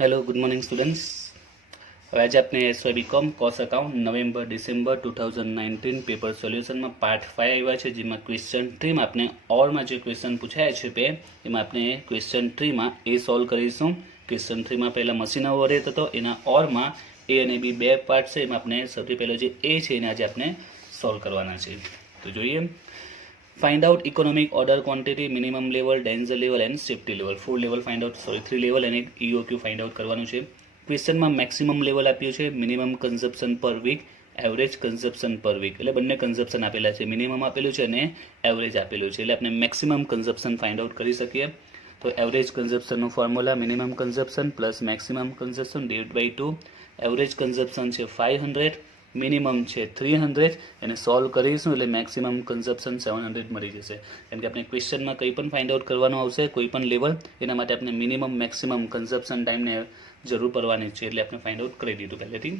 Hello good morning students. હવે આજે આપણે SY BCom course account November December 2019 paper સોલ્યુશનમાં પાર્ટ 5 આવ્યા છે, જેમાં ક્વેશ્ચન 3માં આપણે ઓરમાં જે ક્વેશ્ચન પૂછાયા છે એમાં આપણે ક્વેશ્ચન 3માં એ સોલ્વ કરીશું. ક્વેશ્ચન 3માં પહેલાં મશીન ઓવરહેડ હતો, એના ઓરમાં એ અને બી બે પાર્ટ છે. એમાં આપણે સૌથી પહેલો જે એ છે એને આજે આપણે સોલ્વ કરવાના છે. તો જોઈએ. Find out economic order quantity, minimum level, danger level and safety level. 4 level find out, 3 level અને EOQ find out કરવાનું છે. ક્વેશ્ચનમાં મેક્સિમમ લેવલ આપ્યું છે, મિનિમમ કન્ઝપ્શન પર વીક, એવરેજ કન્ઝપ્શન પર વીક, એટલે બંને કન્ઝપ્શન આપેલા છે. મિનિમમ આપેલું છે અને એવરેજ આપેલું છે, એટલે આપણે મેક્સિમમ કન્ઝપ્શન ફાઇન્ડ આઉટ કરી શકીએ. તો એવરેજ કન્ઝપ્શનનું formula minimum consumption plus maximum consumption divide by 2. Average consumption છે 500, મિનિમમ છે 300, એને સોલ્વ કરીશું એટલે મેક્સિમમ કન્ઝપ્શન 700 મળી જશે. કારણ કે આપણે ક્વેશ્ચનમાં કંઈ પણ ફાઇન્ડ આઉટ કરવાનું આવશે, કોઈ પણ લેવલ, એના માટે આપણે મિનિમમ મેક્સિમમ કન્ઝપ્શન ટાઈમને જરૂર પડવાની છે, એટલે આપણે ફાઇન્ડ આઉટ કરી દીધું પહેલેથી.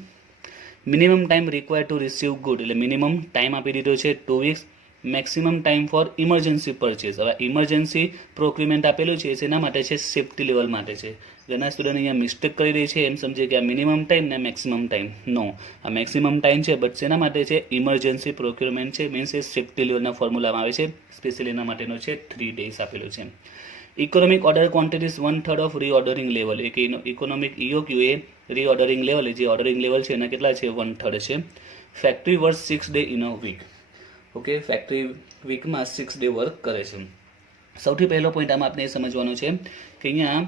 Minimum time require to receive good, એટલે મિનિમમ ટાઈમ આપી દીધો છે 2 weeks. Maximum time for emergency purchase, હવે ઇમરજન્સી પ્રોક્યુરમેન્ટ આપેલું છે એના માટે છે, સેફ્ટી લેવલ માટે છે. ઘણા સ્ટુડન્ટ અહીંયા મિસ્ટેક કરી રહી છે, એમ સમજે કે આ મિનિમમ ટાઈમ ને મેક્સિમમ ટાઈમ. નો, આ મેક્સિમમ ટાઈમ છે, બટ શેના માટે છે? ઇમરજન્સી પ્રોક્યુરમેન્ટ છે, મીન્સ એ સેફ્ટી લેવલના ફોર્મ્યુલામાં આવે છે. સ્પેશિયલી એના માટેનો છે 3 days આપેલો છે. Economic order quantities 1/3 of reordering level, એક ઇકોનોમિક ઇઓક્યુ એ રીઓર્ડરિંગ લેવલ, જે ઓર્ડરિંગ લેવલ છે એના કેટલા છે? 1/3 છે. Factory work 6 day in a week. Okay, factory વીકમાં 6 day વર્ક કરે છે. સૌથી પહેલો પોઈન્ટ આમાં આપણે એ સમજવાનો છે કે અહીંયા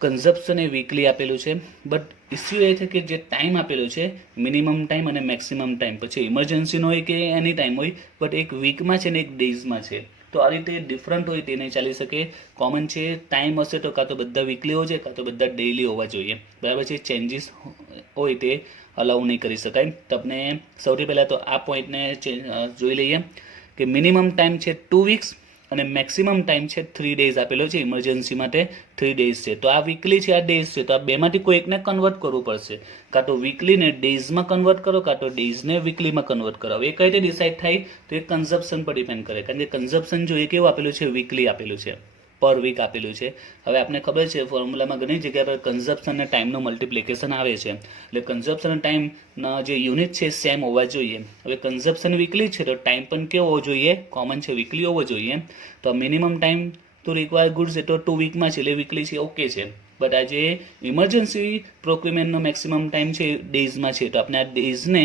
કન્ઝપ્શન એ વીકલી આપેલું છે, બટ ઇસ્યુ એ છે કે જે ટાઈમ આપેલું છે મિનિમમ ટાઈમ અને મેક્સિમમ ટાઈમ, પછી ઇમરજન્સીનો હોય કે એની ટાઈમ હોય, બટ એક વીકમાં છે ને એક ડેઝમાં છે. તો આ રીતે ડિફરન્ટ હોય તે નહીં ચાલી શકે. કોમન છે ટાઈમ હશે તો કાં તો બધા વીકલી હોવા જોઈએ, કાં તો બધા ડેઇલી હોવા જોઈએ, બરાબર છે. ચેન્જીસ હોય તે અલાઉ નહીં કરી શકાય. તો આપણે સૌથી પહેલાં તો આ પોઈન્ટને જોઈ લઈએ કે મિનિમમ ટાઈમ છે 2 વીક્સ અને મેક્સિમમ ટાઈમ છે 3 days આપેલો છે. ઇમરજન્સી માટે 3 days છે. તો આ વીકલી છે, આ ડેઝ છે, તો આ બેમાંથી કોઈ એકને કન્વર્ટ કરવું પડશે. કાં તો વીકલીને ડેઝમાં કન્વર્ટ કરો, કાં તો ડેઝને વીકલીમાં કન્વર્ટ કરો. એ કઈ રીતે ડિસાઇડ થાય તો એ કન્ઝપ્શન પર ડિપેન્ડ કરે, કારણ કે કન્ઝપ્શન જો એ કેવું આપેલું છે? વીકલી આપેલું છે, પર વીક આપેલું છે. હવે આપણે ખબર છે ફોર્મ્યુલામાં ઘણી જગ્યા પર કન્ઝપ્શન અને ટાઈમનું મલ્ટિપ્લિકેશન આવે છે, એટલે કન્ઝપ્શન અને ટાઈમના જે યુનિટ છે સેમ હોવા જોઈએ. હવે કન્ઝપ્શન વીકલી છે તો ટાઈમ પણ કેવો હોવો જોઈએ? કોમન છે, વીકલી હોવો જોઈએ. તો મિનિમમ ટાઈમ તો રિક્વાયર ગુડ્સ એ તો 2 વીકમાં છે, એટલે વીકલી છે, ઓકે છે. બટ આ જે ઇમરજન્સી પ્રોક્યુરમેન્ટનો મેક્સિમમ ટાઈમ છે ડેઝમાં છે, તો આપણે આ ડેઝને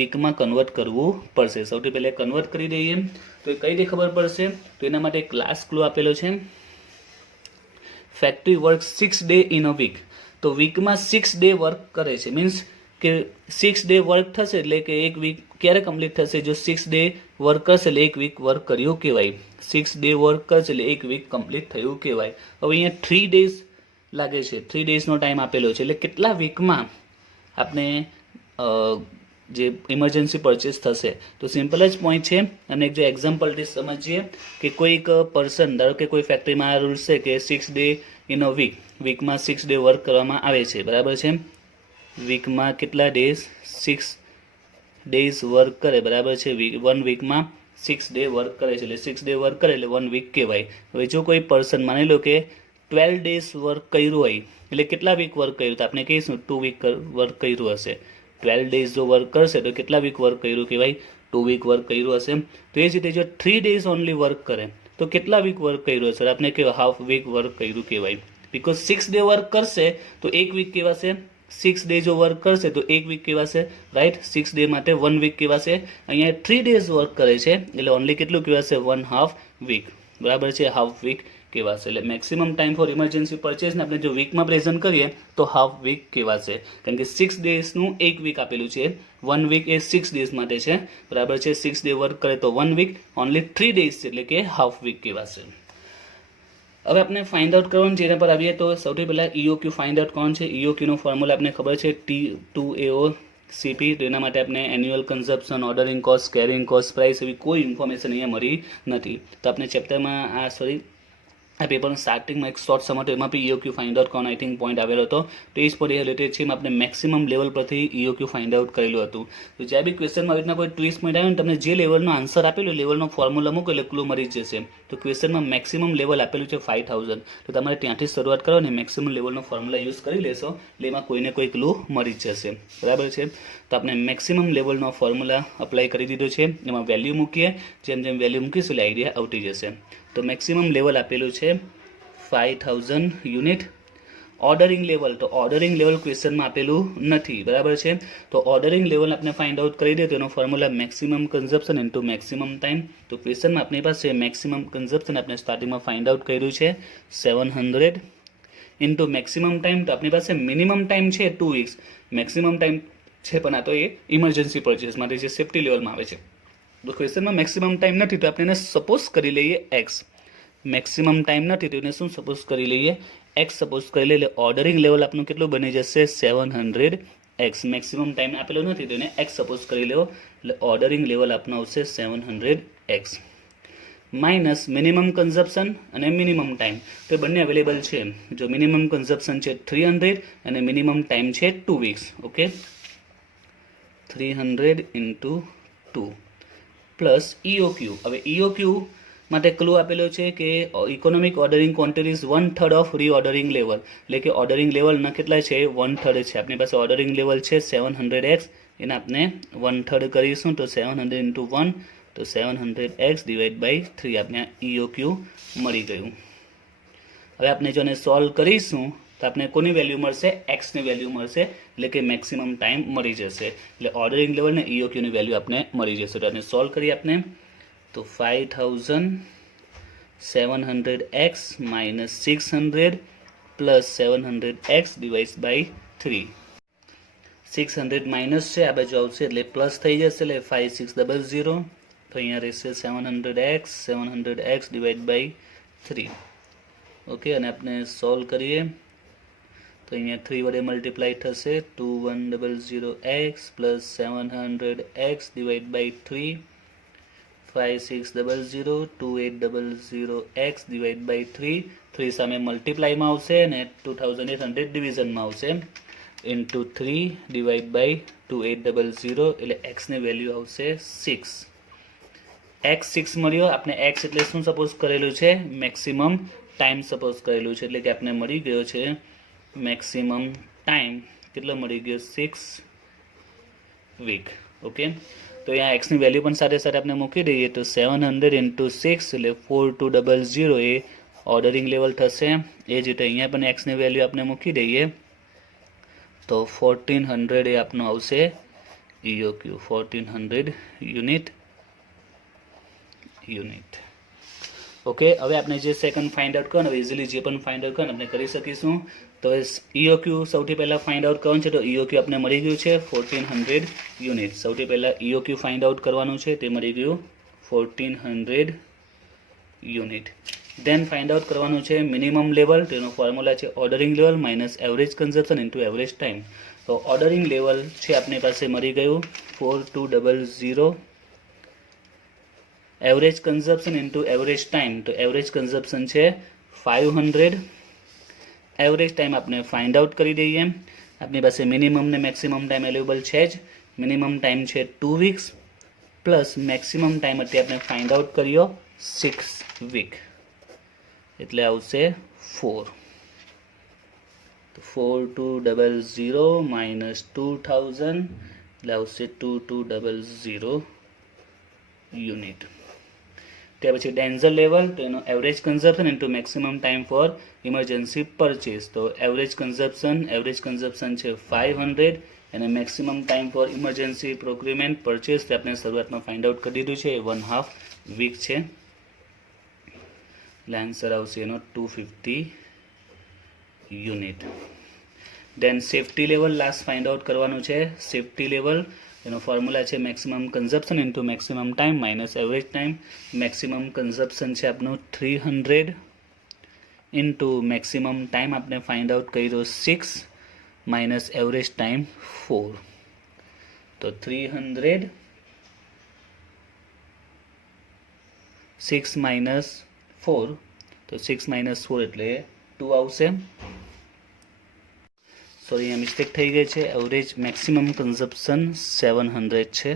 વીકમાં કન્વર્ટ કરવું પડશે. સૌથી પહેલાં કન્વર્ટ કરી દઈએ તો એ કઈ રીતે ખબર પડશે? તો એના માટે ક્લાસ ક્લુ આપેલો છે. Factory work 6 day in a week, તો વીકમાં 6 day વર્ક કરે છે, મીન્સ કે 6 day વર્ક થશે એટલે કે એક વીક ક્યારે કમ્પ્લીટ થશે? જો 6 day વર્ક કરશે એટલે એક વીક વર્ક કર્યું કહેવાય. 6 day વર્ક કરશે એટલે એક વીક કમ્પ્લીટ થયું કહેવાય. હવે અહીંયા 3 days લાગે છે, 3 daysનો ટાઈમ આપેલો છે, એટલે કેટલા વીકમાં આપણે જે ઇમરજન્સી પરચેસ થશે? તો સિમ્પલ જ પોઈન્ટ છે. અને એક જો એક્ઝામ્પલથી સમજીએ કે કોઈક પર્સન, ધારો કે કોઈ ફેક્ટરીમાં આ રૂલ્સ છે કે 6 day ઇન અ વીક, વીકમાં 6 day વર્ક કરવામાં આવે છે, બરાબર છે. વીકમાં કેટલા ડેઝ? 6 days વર્ક કરે, બરાબર છે. 1 વીકમાં 6 day વર્ક કરે છે, એટલે 6 day વર્ક કરે એટલે 1 વીક કહેવાય. હવે જો કોઈ પર્સન માની લો કે 12 days વર્ક કર્યું હોય, એટલે કેટલા વીક વર્ક કર્યું? તો આપણે કહીશું 2 વીક વર્ક કર્યું હશે. 12 days જો વર્ક કરશે તો કેટલા વીક વર્ક કર્યું કહેવાય? 2 વીક વર્ક કર્યું હશે. તો એ જ રીતે જો 3 days ઓનલી વર્ક કરે તો કેટલા વીક વર્ક કર્યું હશે? આપણે કહેવાય હાફ વીક વર્ક કર્યું કહેવાય. બિકોઝ 6 day વર્ક કરશે તો 1 વીક કહેવાશે, 6 day જો વર્ક કરશે તો 1 વીક કહેવાશે, રાઈટ. 6 day માટે 1 વીક કહેવાશે. અહીંયા 3 days વર્ક કરે છે એટલે ઓનલી કેટલું કહેવાશે? 1/2 વીક, બરાબર છે, હાફ વીક કહેવાશે. એટલે મેક્સિમમ ટાઈમ ફોર ઇમરજન્સી પરચેસને આપણે જો વીકમાં પ્રેઝન્ટ કરીએ તો હાફ વીક કહેવાશે, કારણ કે 6 daysનું 1 વીક આપેલું છે. 1 વીક એ 6 days માટે છે, બરાબર છે. 6 day વર્ક કરે તો 1 વીક, ઓનલી 3 days છે એટલે કે હાફ વીક કહેવાશે. હવે આપણે ફાઇન્ડ આઉટ કરવાનું છે, એના પર આવીએ તો સૌથી પહેલાં EOQ ફાઇન્ડ આઉટ કોણ છે? EOQનો ફોર્મ્યુલા આપણે ખબર છે T2AO CP. તો એના માટે આપણે annual consumption, ordering cost, carrying cost, price એવી કોઈ ઇન્ફોર્મેશન અહીંયા મળી નથી. તો આપણે ચેપ્ટરમાં આ પેપરનું સ્ટાર્ટિંગમાં એક શોર્ટ સમર એમાં બી ઈઓક્યુ ફાઇન્ડ આઉટ કરવાનો આઈ થિંક પોઈન્ટ આવેલો હતો. તો એ જ પોઈન્ટ રિલેટેડ છે. એમાં આપણે મેક્સિમમ લેવલ પરથી ઈઓક્યુ ફાઇન્ડ આઉટ કરેલું હતું. તો જ્યાં બી ક્વેશ્ચનમાં આવી રીતના કોઈ ટ્વિસ્ટ પોઈન્ટ આવે ને તમને જે લેવલનો આન્સર આપેલું લેવલનો ફોર્મ્યુલા મૂકો એટલે ક્લુ મળી જશે. તો ક્વેશ્ચનમાં મેક્સિમમ લેવલ આપેલું છે 5000. તો તમારે ત્યાંથી શરૂઆત કરો ને મેક્સિમમ લેવલનો ફોર્મ્યુલા યુઝ કરી લેશો એટલે એમાં કોઈને કોઈ ક્લુ મળી જશે. બરાબર છે. તો આપણે મેક્સિમમ લેવલનો ફોર્મ્યુલા અપ્લાય કરી દીધો છે. એમાં વેલ્યુ મૂકીએ. જેમ જેમ વેલ્યુ મૂકીશું એટલે આઈડિયા આવતી જશે. તો મેક્સિમમ લેવલ આપેલું છે 5000 યુનિટ. ઓર્ડરિંગ લેવલ, તો ઓર્ડરિંગ લેવલ ક્વેશ્ચનમાં આપેલું નથી. બરાબર છે. તો ઓર્ડરિંગ લેવલ આપણે ફાઇન્ડ આઉટ કરી દે તો એનો formula maximum consumption into maximum time. તો ક્વેશ્ચનમાં આપણી પાસે મેક્સિમમ કન્ઝપ્શન આપણે સ્ટાર્ટિંગમાં ફાઇન્ડ આઉટ કર્યું છે 700 ઇન્ટુ મેક્સિમમ ટાઈમ. તો આપણી પાસે મિનિમમ ટાઈમ છે 2 વીક્સ, મેક્સિમમ ટાઈમ છે પણ આ તો એ ઇમરજન્સી પરચેસ માટે જે સેફ્ટી લેવલમાં આવે છે. તો ક્વેશ્ચનમાં મેક્સિમમ ટાઈમ નથી તો આપણે એને સપોઝ કરી લઈએ એક્સ. મેક્સિમમ ટાઈમ નથી તો એને શું સપોઝ કરી લઈએ એક્સ સપોઝ કરી લઈએ. એટલે ઓર્ડરિંગ લેવલ આપણું કેટલું બની જશે 700 એક્સ. મેક્સિમમ ટાઈમ આપેલો નથી તો એને એક્સ સપોઝ કરી લેવો એટલે ઓર્ડરિંગ લેવલ આપણું આવશે 700 એક્સ માઇનસ મિનિમમ કન્ઝપ્શન અને મિનિમમ ટાઈમ. તો બંને અવેલેબલ છે. જો મિનિમમ કન્ઝપ્શન છે 300 અને મિનિમમ ટાઈમ છે 2 weeks. Okay, 300 into 2 plus EOQ. હવે ઈઓક્યુ માટે ક્લુ આપેલો છે કે economic ordering quantities 1/3 of reordering level. એટલે કે ઓર્ડરિંગ લેવલના કેટલા છે 1/3 છે. આપણી પાસે ઓર્ડરિંગ લેવલ છે 700x. એને આપણે 1/3 કરીશું તો 700 ઇન્ટુ 1 તો 700x ડિવાઇડ બાય 3 આપણે ઈઓક્યુ મળી ગયું. હવે આપણે જો એને સોલ્વ કરીશું તો આપણે કોની વેલ્યુ મળશે એક્સની વેલ્યુ મળશે. એટલે કે મેક્સિમમ ટાઈમ મળી જશે. એટલે ઓર્ડરિંગ લેવલ ને ઈઓક્યુની વેલ્યુ આપણે મળી જશે. તો આપણે સોલ્વ કરીએ આપણે તો 5700x minus 600 plus 700x divided by 3. 600 minus છે આ બાજુ આવશે એટલે પ્લસ થઈ જશે એટલે 5600. તો અહીંયા રહેશે 700x divided by 3. ઓકે, અને આપણે સોલ્વ કરીએ તો અહીંયા 3 વડે મલ્ટીપ્લાય થશે 2100x plus 700x divided by 3. 5600 2800x divided by 3. 3 સામે મલ્ટીપ્લાયમાં આવશે અને 2800 ડિવિઝનમાં આવશે ઇન્ટુ 3 ડિવાઇડ બાય 2800 એટલે એક્સની વેલ્યુ આવશે 6. એક્સ 6 મળ્યો. આપણે એક્સ એટલે શું સપોઝ કરેલું છે મેક્સિમમ ટાઈમ સપોઝ કરેલું છે. એટલે કે આપણે મળી ગયો છે મેક્સિમમ ટાઈમ કેટલો મળી ગયો 6 વીક. ઓકે, તો અહીંયા એક્સની વેલ્યુ પણ સાથે સાથે આપણે મૂકી દઈએ તો 700 ઇન્ટુ 6 એટલે 4200 એ ઓર્ડરિંગ લેવલ થશે. એ જ રીતે અહીંયા પણ એક્સની વેલ્યુ આપણે મૂકી દઈએ તો 1400 એ આપનું આવશે ઈઓક્યુ 1400 યુનિટ. ઓકે, હવે આપણે જે સેકન્ડ ફાઇન્ડ આઉટ કરવાનું ઇઝીલી જે પણ ફાઇન્ડ આઉટ કરવાનું આપણે કરી શકીશું. તો ઈઓક્યુ સૌથી પહેલાં ફાઇન્ડ આઉટ કરવાનું છે. તો ઈઓક્યુ આપણે મળી ગયું છે 1400 યુનિટ. સૌથી પહેલાં ઈઓક્યુ ફાઇન્ડ આઉટ કરવાનું છે તે મળી ગયું 1400 યુનિટ. દેન ફાઇન્ડ આઉટ કરવાનું છે મિનિમમ લેવલ. તેનો ફોર્મ્યુલા છે ordering level minus average consumption into average time. તો ઓર્ડરિંગ લેવલ છે આપણી પાસે મળી ગયું 4200. Average consumption into average time. તો એવરેજ કન્ઝપ્શન છે 500. એવરેજ ટાઈમ આપણે ફાઇન્ડ આઉટ કરી દઈએ. આપણી પાસે મિનિમમ ને મેક્સિમમ ટાઈમ અવેલેબલ છે જ. મિનિમમ ટાઈમ છે 2 વીક્સ પ્લસ મેક્સિમમ ટાઈમ અત્યારે આપણે ફાઇન્ડ આઉટ કર્યો 6 વીક એટલે આવશે 4. તો 4200 માઇનસ 2000 એટલે આવશે 2200 યુનિટ. ત્યાર પછી ડેન્ઝલ લેવલ. તો એનો average consumption into maximum time for emergency purchase. તો એવરેજ કન્ઝપ્શન છે 500 અને maximum time for emergency procurement purchase તે આપણે શરૂઆતમાં ફાઇન્ડ આઉટ કરી દીધું છે એ 1/2 વીક છે. એટલે આન્સર આવશે એનો 250 unit. Then safety level last find out કરવાનું છે. સેફ્ટી લેવલ એનો ફોર્મ્યુલા છે maximum consumption into maximum time minus average time. Maximum consumption છે આપણું 300 ઇન્ટુ મેક્સિમમ ટાઈમ આપણે ફાઇન્ડ આઉટ કર્યો 6 માઇનસ એવરેજ ટાઈમ 4. તો 300 6 માઇનસ 4 તો તો 6 - 4 એટલે 2 આવશે. સોરી, અહીંયા મિસ્ટેક થઈ ગઈ છે. એવરેજ મેક્સિમમ કન્ઝપ્શન 700 છે.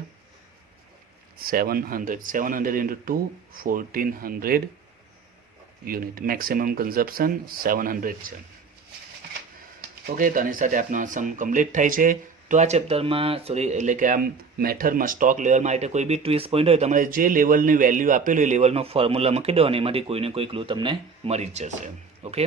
700 into 2 1400 યુનિટ. મેક્સિમમ કન્ઝપ્શન 700 છે. ઓકે, તો આની સાથે આપનો સમ કમ્પ્લીટ થાય છે. તો આ ચેપ્ટરમાં એટલે કે આમ મેથડમાં સ્ટોક લેવલ માટે કોઈ બી ટ્વિસ્ટ પોઈન્ટ હોય, તમારે જે લેવલની વેલ્યુ આપેલું એ લેવલનો ફોર્મ્યુલા મૂકી દો અને એમાંથી કોઈને કોઈ ક્લુ તમને મળી જ જશે. ઓકે.